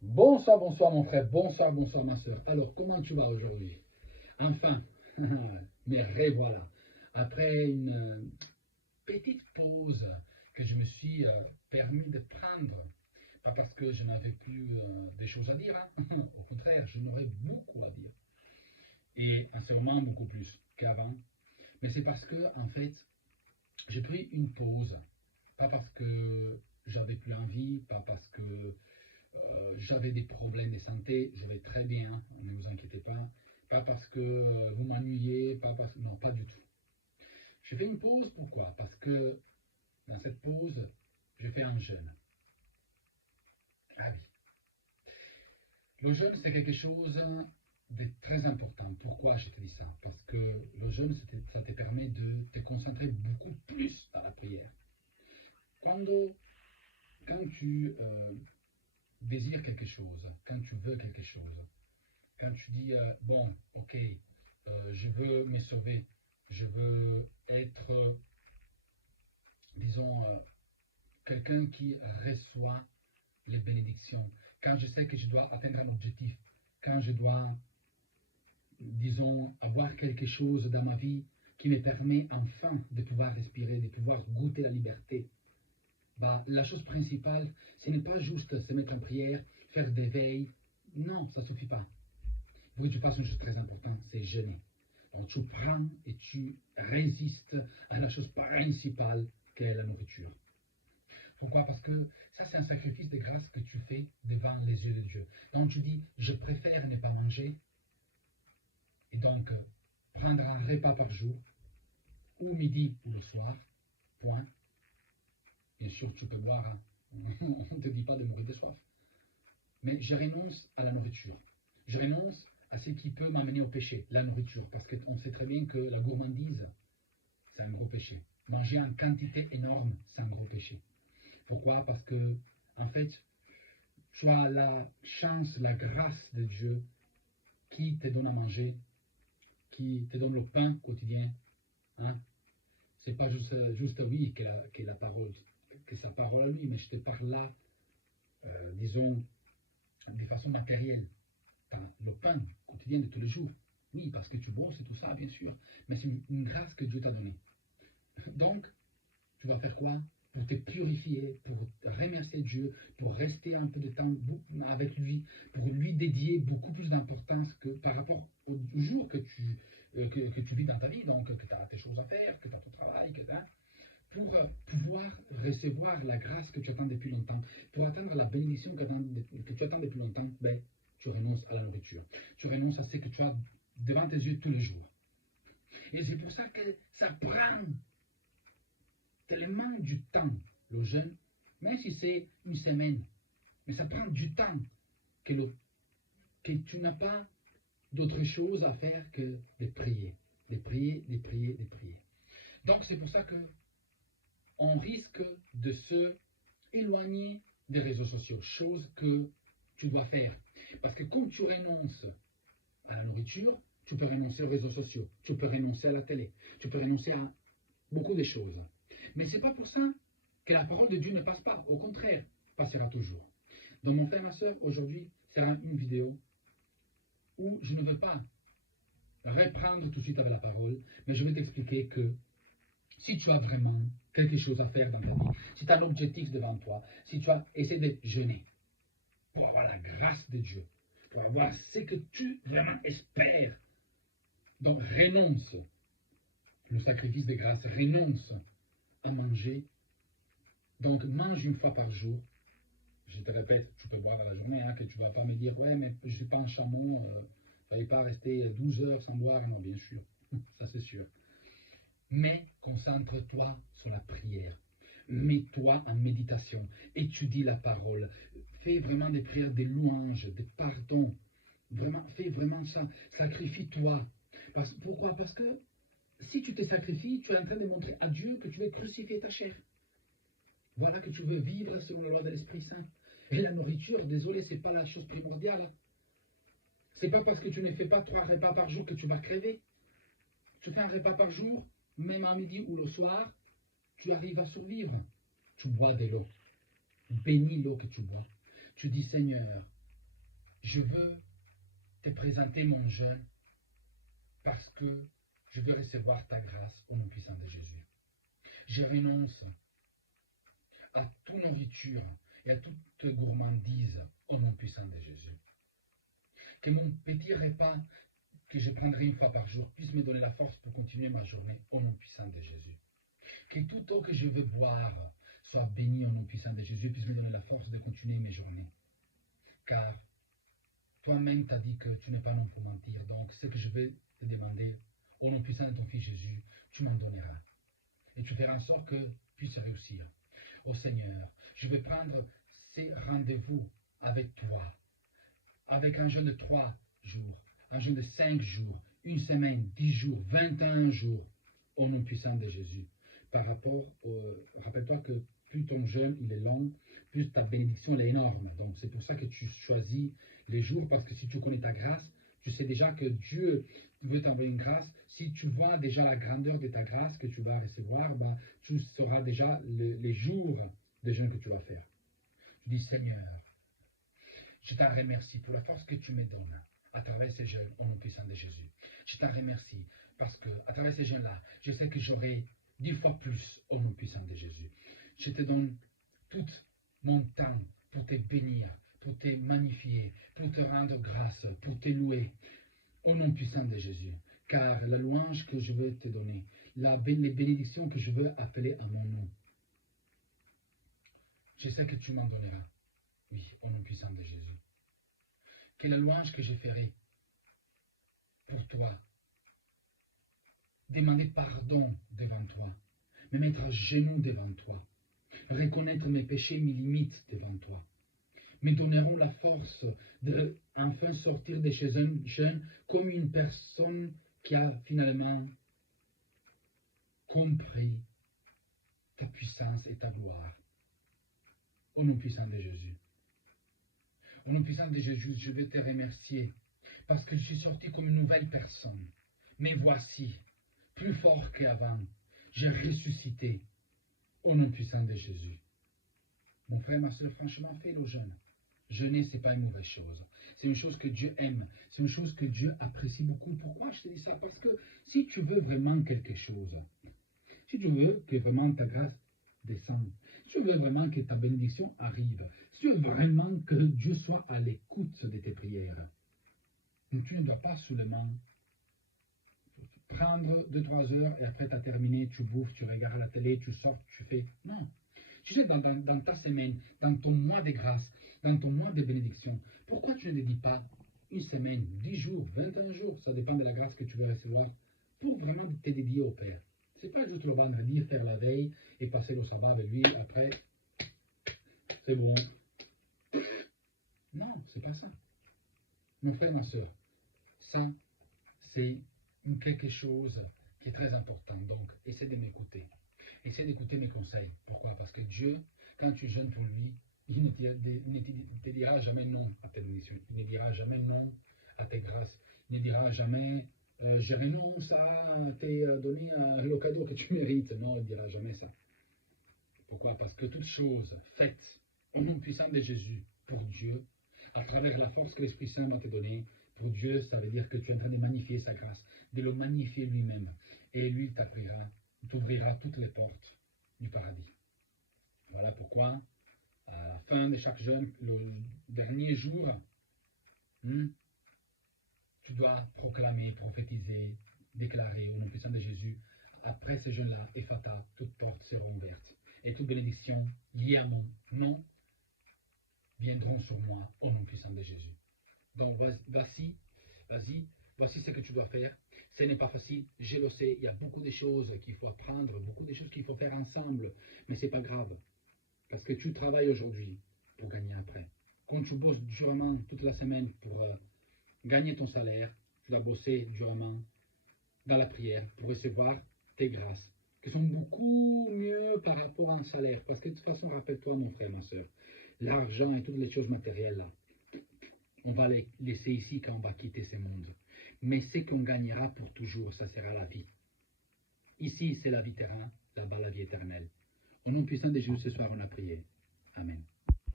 Bonsoir, bonsoir mon frère, bonsoir, bonsoir ma soeur. Alors, comment tu vas aujourd'hui? Enfin, me revoilà. Après une petite pause que je me suis permis de prendre, pas parce que je n'avais plus des choses à dire, hein. Au contraire, je n'aurais beaucoup à dire. Et en ce moment, beaucoup plus qu'avant. Mais c'est parce que, en fait, j'ai pris une pause. Pas parce que j'avais plus envie, pas parce que j'avais des problèmes de santé, je vais très bien, hein, ne vous inquiétez pas. Pas parce que vous m'ennuyez, pas parce que... Non, pas du tout. Je fais une pause, pourquoi? Parce que dans cette pause, je fais un jeûne. Ah oui. Le jeûne, c'est quelque chose de très important. Pourquoi je te dis ça? Parce que le jeûne, ça te permet de te concentrer beaucoup plus à la prière. Quand, quand tu désires quelque chose, quand tu veux quelque chose, quand tu dis, bon, ok, je veux me sauver, je veux être, disons, quelqu'un qui reçoit les bénédictions, quand je sais que je dois atteindre un objectif, quand je dois, disons, avoir quelque chose dans ma vie qui me permet enfin de pouvoir respirer, de pouvoir goûter la liberté, bah, la chose principale, ce n'est pas juste se mettre en prière, faire des veilles. Non, ça ne suffit pas. Il faut que tu fasses une chose très importante, c'est jeûner. Donc tu prends et tu résistes à la chose principale qu'est la nourriture. Pourquoi? Parce que ça, c'est un sacrifice de grâce que tu fais devant les yeux de Dieu. Donc tu dis, je préfère ne pas manger et donc prendre un repas par jour, ou midi ou le soir, point. Bien sûr, tu peux boire, hein. On ne te dit pas de mourir de soif. Mais je renonce à la nourriture. Je renonce à ce qui peut m'amener au péché, la nourriture. Parce qu'on sait très bien que la gourmandise, c'est un gros péché. Manger en quantité énorme, c'est un gros péché. Pourquoi? Parce que, en fait, tu as la chance, la grâce de Dieu qui te donne à manger, qui te donne le pain quotidien. Hein? C'est pas juste oui, que la parole, que sa parole à lui, mais je te parle là, disons, de façon matérielle. T'as le pain quotidien de tous les jours. Oui, parce que tu bosses et tout ça, bien sûr. Mais c'est une grâce que Dieu t'a donnée. Donc, tu vas faire quoi? Pour te purifier, pour remercier Dieu, pour rester un peu de temps avec lui, pour lui dédier beaucoup plus d'importance que par rapport au jour que tu vis dans ta vie, donc que tu as tes choses à faire, que tu as ton travail, pour pouvoir recevoir la grâce que tu attends depuis longtemps, pour atteindre la bénédiction que tu attends depuis longtemps, ben, tu renonces à la nourriture. Tu renonces à ce que tu as devant tes yeux tous les jours. Et c'est pour ça que ça prend tellement du temps, le jeûne, même si c'est une semaine, mais ça prend du temps que, que tu n'as pas d'autre chose à faire que de prier, de prier, de prier, de prier. Donc c'est pour ça que on risque de se éloigner des réseaux sociaux, chose que tu dois faire. Parce que quand tu renonces à la nourriture, tu peux renoncer aux réseaux sociaux, tu peux renoncer à la télé, tu peux renoncer à beaucoup de choses. Mais ce n'est pas pour ça que la parole de Dieu ne passe pas. Au contraire, passera toujours. Donc mon frère, ma soeur, aujourd'hui sera une vidéo où je ne veux pas reprendre tout de suite avec la parole, mais je vais t'expliquer que si tu as vraiment quelque chose à faire dans ta vie, si tu as un objectif devant toi, si tu as essayé de jeûner pour avoir la grâce de Dieu, pour avoir ce que tu vraiment espères, donc renonce le sacrifice de grâce, renonce à manger, donc mange une fois par jour. Je te répète, tu peux boire à la journée, hein, que tu ne vas pas me dire, ouais, mais je ne suis pas un chameau, je ne vais pas rester 12 heures sans boire. Non, bien sûr, ça c'est sûr. Mais concentre-toi sur la prière. Mets-toi en méditation. Étudie la parole. Fais vraiment des prières, des louanges, des pardons. Vraiment, fais vraiment ça. Sacrifie-toi. Pourquoi? Parce que si tu te sacrifies, tu es en train de montrer à Dieu que tu veux crucifier ta chair. Voilà que tu veux vivre selon la loi de l'Esprit Saint. Et la nourriture, désolé, ce n'est pas la chose primordiale. C'est pas parce que tu ne fais pas 3 repas par jour que tu vas crever. Tu fais un repas par jour, même à midi ou le soir, tu arrives à survivre. Tu bois de l'eau. Bénis l'eau que tu bois. Tu dis, Seigneur, je veux te présenter mon jeûne parce que je veux recevoir ta grâce au nom puissant de Jésus. Je renonce à toute nourriture et à toute gourmandise au nom puissant de Jésus. Que mon petit repas que je prendrai une fois par jour puisse me donner la force pour continuer ma journée au nom puissant de Jésus. Que tout eau que je veux boire soit béni au nom puissant de Jésus et puisse me donner la force de continuer mes journées. Car toi-même t'as dit que tu n'es pas un homme pour mentir. Donc ce que je vais te demander au nom puissant de ton Fils Jésus, tu m'en donneras. Et tu feras en sorte que je puisse réussir. Ô Seigneur, je vais prendre ces rendez-vous avec toi, avec un jeûne de 3 jours, un jeûne de 5 jours, une semaine, 10 jours, 21 jours, au nom puissant de Jésus. Par rapport rappelle-toi que plus ton jeûne il est long, plus ta bénédiction elle est énorme. Donc c'est pour ça que tu choisis les jours, parce que si tu connais ta grâce, tu sais déjà que Dieu veut t'envoyer une grâce. Si tu vois déjà la grandeur de ta grâce que tu vas recevoir, ben, tu sauras déjà les jours de jeûne que tu vas faire. Tu dis, Seigneur, je t'en remercie pour la force que tu me donnes à travers ces jeûnes au nom puissant de Jésus. Je t'en remercie parce que à travers ces jeûnes-là, je sais que j'aurai 10 fois plus au nom puissant de Jésus. Je te donne tout mon temps pour te bénir, pour te magnifier, pour te rendre grâce, pour te louer au nom puissant de Jésus. Car la louange que je veux te donner, les bénédictions que je veux appeler à mon nom, je sais que tu m'en donneras. Oui, au nom puissant de Jésus. Que la louange que je ferai pour toi, demander pardon devant toi, me mettre à genoux devant toi, reconnaître mes péchés, mes limites devant toi, me donneront la force de enfin sortir de chez un jeune comme une personne qui a finalement compris ta puissance et ta gloire. Au nom puissant de Jésus. Au nom puissant de Jésus, je veux te remercier parce que je suis sorti comme une nouvelle personne. Mais voici, plus fort qu'avant, j'ai ressuscité au nom puissant de Jésus. Mon frère, ma soeur, franchement, fais le jeûne. Jeûner, ce n'est pas une mauvaise chose. C'est une chose que Dieu aime. C'est une chose que Dieu apprécie beaucoup. Pourquoi je te dis ça? Parce que si tu veux vraiment quelque chose, si tu veux que vraiment ta grâce descende, si tu veux vraiment que ta bénédiction arrive, si tu veux vraiment que Dieu soit à l'écoute de tes prières, tu ne dois pas seulement prendre 2-3 heures et après tu as terminé, tu bouffes, tu regardes la télé, tu sors, tu fais. Non. Tu es dans ta semaine, dans ton mois de grâce, dans ton mois de bénédiction. Pourquoi tu ne dédies pas une semaine, 10 jours, 21 jours, ça dépend de la grâce que tu veux recevoir, pour vraiment te dédier au Père? C'est pas juste le vendredi, faire la veille et passer le sabbat avec lui, après, c'est bon. Non, c'est pas ça. Mon frère, ma soeur, ça, c'est quelque chose qui est très important. Donc, essaie de m'écouter. Essaie d'écouter mes conseils. Pourquoi? Parce que Dieu, quand tu jeûnes pour lui, il ne te dira jamais non à tes bénédictions. Il ne dira jamais non à tes grâces. Il ne dira jamais je renonce à te donner le cadeau que tu mérites. Non, il ne dira jamais ça. Pourquoi? Parce que toute chose faite au nom puissant de Jésus pour Dieu, à travers la force que l'Esprit Saint va te donner, pour Dieu, ça veut dire que tu es en train de magnifier sa grâce, de le magnifier lui-même. Et lui, il t'ouvrira toutes les portes du paradis. Voilà pourquoi, à la fin de chaque jeûne, le dernier jour, tu dois proclamer, prophétiser, déclarer au nom puissant de Jésus. Après ce jeûne-là, Ephata, toutes portes seront ouvertes. Et toute bénédiction liée à mon nom viendront sur moi au nom puissant de Jésus. Donc voici ce que tu dois faire. Ce n'est pas facile, je le sais, il y a beaucoup de choses qu'il faut apprendre, beaucoup de choses qu'il faut faire ensemble, mais ce n'est pas grave, parce que tu travailles aujourd'hui pour gagner après. Quand tu bosses durement toute la semaine pour gagner ton salaire, tu dois bosser durement dans la prière pour recevoir tes grâces, qui sont beaucoup mieux par rapport à un salaire, parce que de toute façon, rappelle-toi mon frère, ma soeur, l'argent et toutes les choses matérielles là, on va les laisser ici quand on va quitter ce monde. Mais ce qu'on gagnera pour toujours, ça sera la vie. Ici, c'est la vie terrestre, là-bas, la vie éternelle. Au nom puissant de Jésus, ce soir, on a prié. Amen.